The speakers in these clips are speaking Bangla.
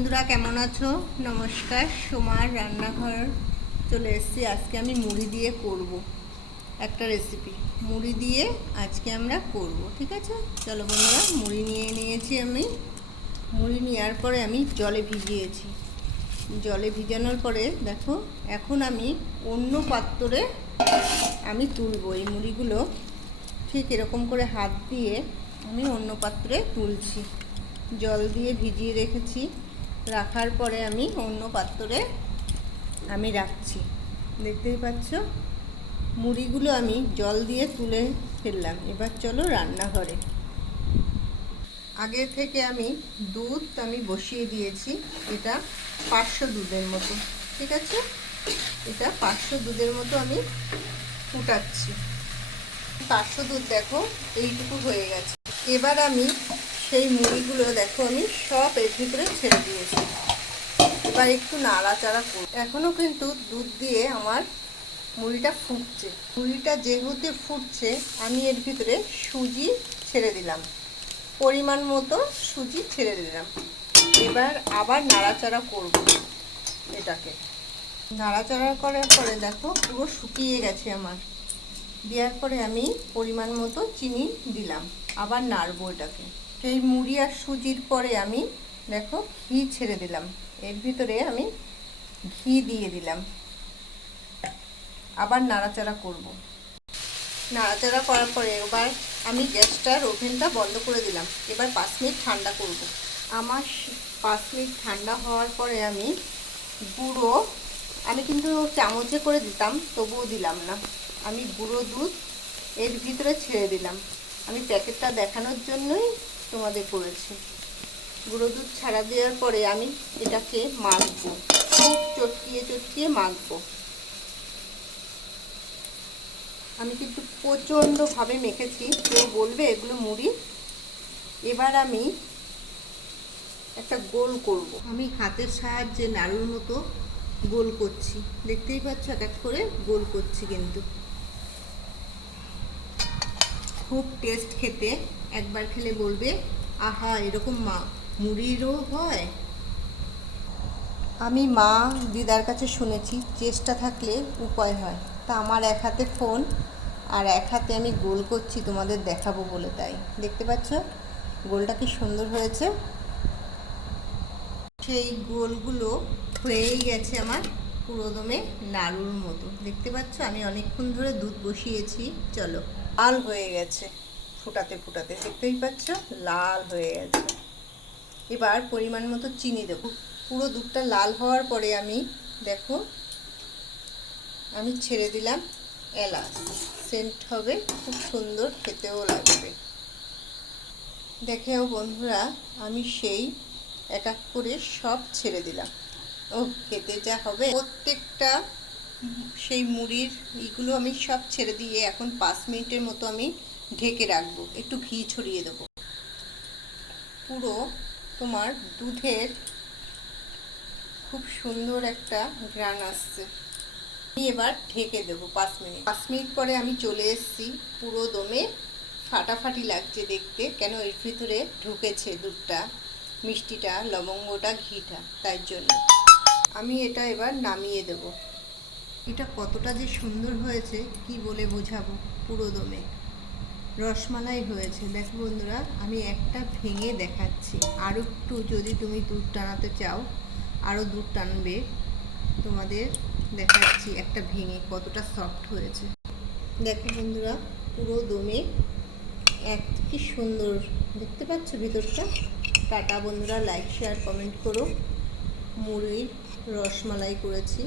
বন্ধুরা, কেমন আছো? নমস্কার। সোমার রান্নাঘর চলে এসেছি। আজকে আমি মুড়ি দিয়ে করব। একটা রেসিপি মুড়ি দিয়ে আজকে আমরা করব, ঠিক আছে? চলো বন্ধুরা, মুড়ি নিয়ে নিয়েছি আমি। মুড়ি নেওয়ার পরে আমি জলে ভিজিয়েছি। জলে ভিজানোর পরে, দেখো, এখন আমি অন্য পাত্রে আমি তুলব এই মুড়িগুলো। ঠিক এরকম করে হাত দিয়ে আমি অন্য পাত্রে তুলছি। জল দিয়ে ভিজিয়ে রেখেছি। রাখার পরে আমি অন্য পাত্রে আমি রাখছি। দেখতেই পাচ্ছ? মুড়িগুলো আমি জল দিয়ে তুলে ফেললাম। এবার চলো রান্নাঘরে। আগে থেকে আমি দুধ আমি বসিয়ে দিয়েছি। এটা পাঁচশো দুধের মতো, ঠিক আছে? এটা পাঁচশো দুধের মতো আমি ফুটাচ্ছি। পাঁচশো দুধ দেখো, এইটুকু হয়ে গেছে। এবার আমি সেই মুড়িগুলো দেখো আমি সব এর ভিতরে ছেড়ে দিয়েছি। এবার একটু নাড়াচাড়া করব এখনও কিন্তু দুধ দিয়ে আমার মুড়িটা ফুটছে। মুড়িটা যেহেতু ফুটছে, আমি এর ভিতরে সুজি ছেড়ে দিলাম। পরিমাণ মতো সুজি ছেড়ে দিলাম। এবার আবার নাড়াচাড়া করব এটাকে। নাড়াচাড়া করার পরে দেখো পুরো শুকিয়ে গেছে আমার। দেওয়ার পরে আমি পরিমাণ মতো চিনি দিলাম। আবার নাড়বো এটাকে। সেই মুড়ি আর সুজির পরে আমি, দেখো, ঘি ছেড়ে দিলাম। এর ভিতরে আমি ঘি দিয়ে দিলাম। আবার নাড়াচাড়া করব। নাড়াচাড়া করার পরে এবার আমি গ্যাসটার ওভেনটা বন্ধ করে দিলাম। এবার পাঁচ মিনিট ঠান্ডা করব। আমার পাঁচ মিনিট ঠান্ডা হওয়ার পরে আমি গুঁড়ো, আমি কিন্তু চামচে করে দিতাম, তবুও দিলাম না। আমি গুঁড়ো দুধ এর ভিতরে ছেড়ে দিলাম। আমি প্যাকেটটা দেখানোর জন্যই তোমাদের করেছি গুঁড়ো দুধ ছাড়া দেওয়ার পরে আমি এটাকে মাখবো। খুব চটকিয়ে চটকিয়ে মাখবো। আমি কিন্তু প্রচণ্ডভাবে মেখেছি। কেউ বলবে এগুলো মুড়ি। এবার আমি একটা গোল করব। আমি হাতের সাহায্যে নাড়ুর মতো গোল করছি। দেখতেই পাচ্ছ এক এক করে গোল করছি কিন্তু। টেস্ট খেতে। একবার খেলে বলবে, আহা, এরকম মা, মুড়িরও হয়? আমি মা, দিদার কাছে শুনেছি, চেষ্টা থাকলে উপায় হয়। তা আমার এক হাতে ফোন আর এক হাতে আমি গোল করছি, তোমাদের দেখাবো বলে তাই। দেখতে পাচ্ছ? গোলটা কি সুন্দর হয়েছে? সেই গোলগুলো হয়েই গেছে আমার পুরোদমে নাড়ুর মতো। দেখতে পাচ্ছ? আমি অনেকক্ষণ ধরে দুধ বসিয়েছি। চলো। লাল হয়ে গেছে। ফুটাতে ফুটাতে দেখতেই পাচ্ছ, লাল হয়ে গেছে। এবার পরিমাণ মতো চিনি দেবো। পুরো দুধটা লাল হওয়ার পরে আমি, দেখো, আমি ছেড়ে দিলাম এলাচ। সেন্ট হবে, খুব সুন্দর, খেতেও লাগবে। দেখেও বন্ধুরা, আমি সেই এক এক করে সব ছেড়ে দিলাম। ও খেতে যা হবে। প্রত্যেকটা সেই মুড়ির ইগুলো আমি সব ছেড়ে দিয়ে এখন পাঁচ মিনিটের মতো আমি ঢেকে রাখব। একটু ঘি ছড়িয়ে দেবো। পুরো তোমার দুধের খুব সুন্দর একটা ঘ্রাণ আসছে। আমি এবার ঢেকে দেবো পাঁচ মিনিট। পাঁচ মিনিট পরে আমি চলে এসেছি পুরো দমে। ফাটাফাটি লাগছে দেখতে। কেন এর ভিতরে ঢুকেছে দুধটা, মিষ্টিটা, লবঙ্গটা, ঘিটা? তাই জন্য। আমি এটা এবার নামিয়ে দেব। এটা কতটা যে সুন্দর হয়েছে, কি বলে বোঝাবো? পুরো দমে। রসমালাই হয়েছে। দেখো বন্ধুরা, আমি একটা ভেঙে দেখাচ্ছি। আরও একটু যদি তুমি দুধ টানাতে চাও আরও দুধ টানবে। তোমাদের দেখাচ্ছি একটা ভেঙে কতটা সফট হয়েছে। দেখো বন্ধুরা, পুরো দমে এক কি সুন্দর। দেখতে পাচ্ছ ভিতরটা? টাটা বন্ধুরা লাইক শেয়ার কমেন্ট করো। মুড়ির রসমালাই করেছি।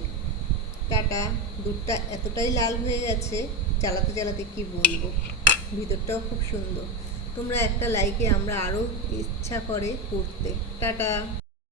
টাটা দুধটা এতটাই লাল হয়ে গেছে, চালাতে চালাতে কি বলব? ভিতরটাও খুব সুন্দর। তোমরা একটা লাইকে আমরা আরও ইচ্ছা করে করতে। টাটা!